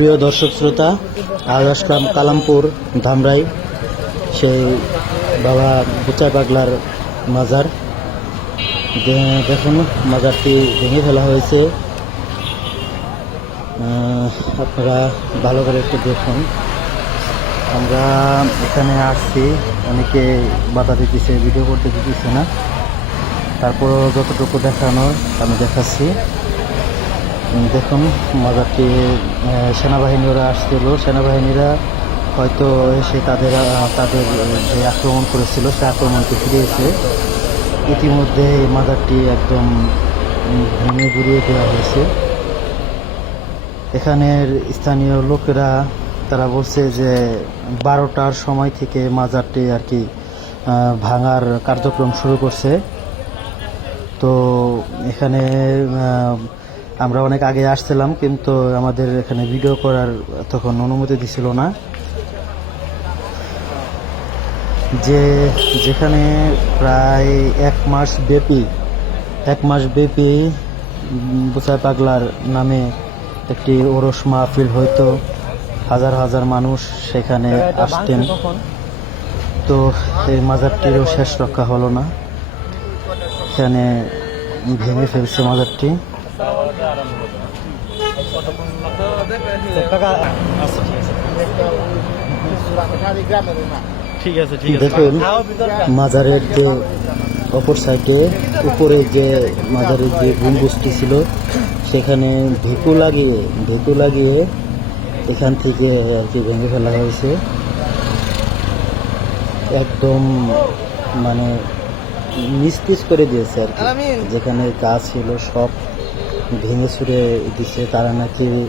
প্রিয় দর্শক শ্রোতা আজ আসলাম কালামপুর, ধামরাই, সেই বাবা বুচাই পাগলার মাজার। দেখুন, মাজারটি ভেঙে ফেলা হয়েছে। আপনারা ভালো করে একটু দেখুন। আমরা এখানে আসছি, অনেকে বাধা দিতেছে, ভিডিও করতে দিতেছে না। তারপরও যতটুকু দেখানোর আমি দেখাচ্ছি। দেখুন মাজারটি আহ, সেনাবাহিনীরা আসছিল। সেনাবাহিনীরা হয়তো এসে তাদের তাদের যে আক্রমণ করেছিল সে আক্রমণকে ফিরিয়েছে। ইতিমধ্যে এই মাজারটি একদম ভেঙে গুড়িয়ে দেওয়া হয়েছে। এখানের স্থানীয় লোকেরা তারা বলছে যে বারোটার সময় থেকে মাজারটি আর কি ভাঙার কার্যক্রম শুরু করছে। তো এখানে আমরা অনেক আগে আসছিলাম, কিন্তু আমাদের এখানে ভিডিও করার তখন অনুমতি দিছিল না। যে যেখানে প্রায় এক মাস ব্যাপী, এক মাস ব্যাপী বুসাই পাগলার নামে একটি ওরস মাহফিল হয়তো হাজার হাজার মানুষ সেখানে আসতেন। তো এই মাজারটিরও শেষ রক্ষা হলো না। এখানে ভেঙে ফেলছে মাজারটি। ঠিক আছে দেখুন মাজারের যে অপর সাইডে উপরে যে মাজারের যে গম্বুজটি ছিল সেখানে ঢেকু লাগিয়ে ঢেকু লাগিয়ে এখান থেকে আর কি ভেঙে ফেলা হয়েছে। একদম মানে নিস্তিজ করে দিয়েছে আর কি। যেখানে গাছ ছিল সব ভেঙে ছুড়ে দিছে, তারা নাকি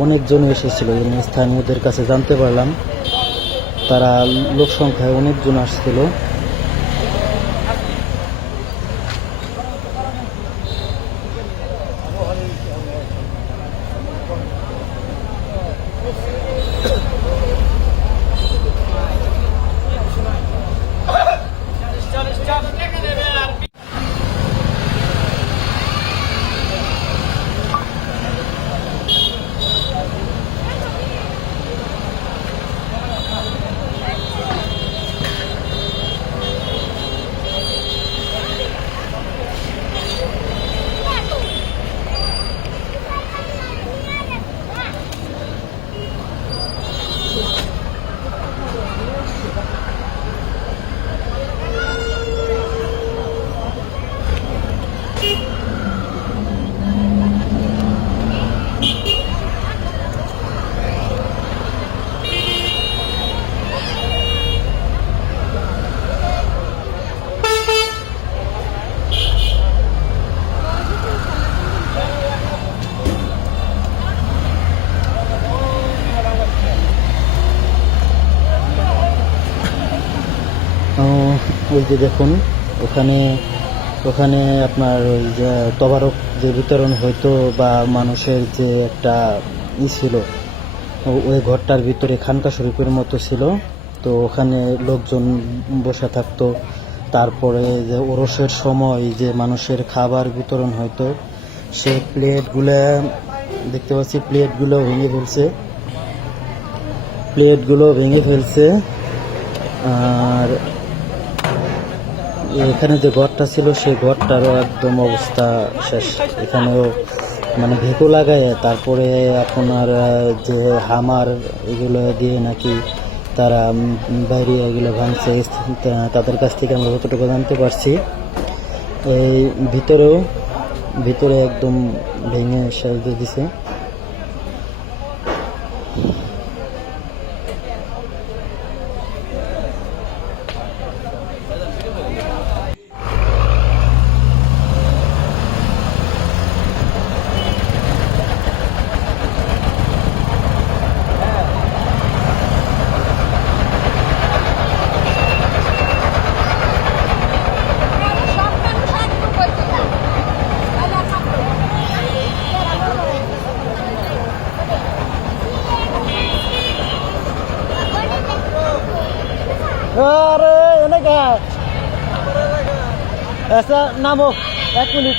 অনেকজন এসেছিল। এবং স্থানীয়দের কাছে জানতে পারলাম, তারা লোক সংখ্যায় অনেকজন আসছিল। ওই যে দেখুন, ওখানে ওখানে আপনার ওই যে তবারক যে বিতরণ হইতো বা মানুষের যে একটা ই ছিল ওই ঘরটার ভিতরে খানকা শরীফের মতো ছিল। তো ওখানে লোকজন বসে থাকতো। তারপরে যে ওরসের সময় যে মানুষের খাবার বিতরণ হইতো সেই প্লেটগুলো দেখতে পাচ্ছি, প্লেটগুলো ভেঙে ফেলছে। প্লেটগুলো ভেঙে ফেলছে। আর এখানে যে ঘরটা ছিল, সেই ঘরটারও একদম অবস্থা শেষ। এখানেও মানে ভেকো লাগায়, তারপরে আপনার যে হামার এগুলো দিয়ে নাকি তারা বাইরে এগুলো ভাঙছে তাদের কাছ থেকে আমরা যতটুকু জানতে পারছি, এই ভিতরেও, ভিতরে একদম ভেঙে শেষ দিছে। আরে এনে গা আচ্ছা নামো এক মিনিট।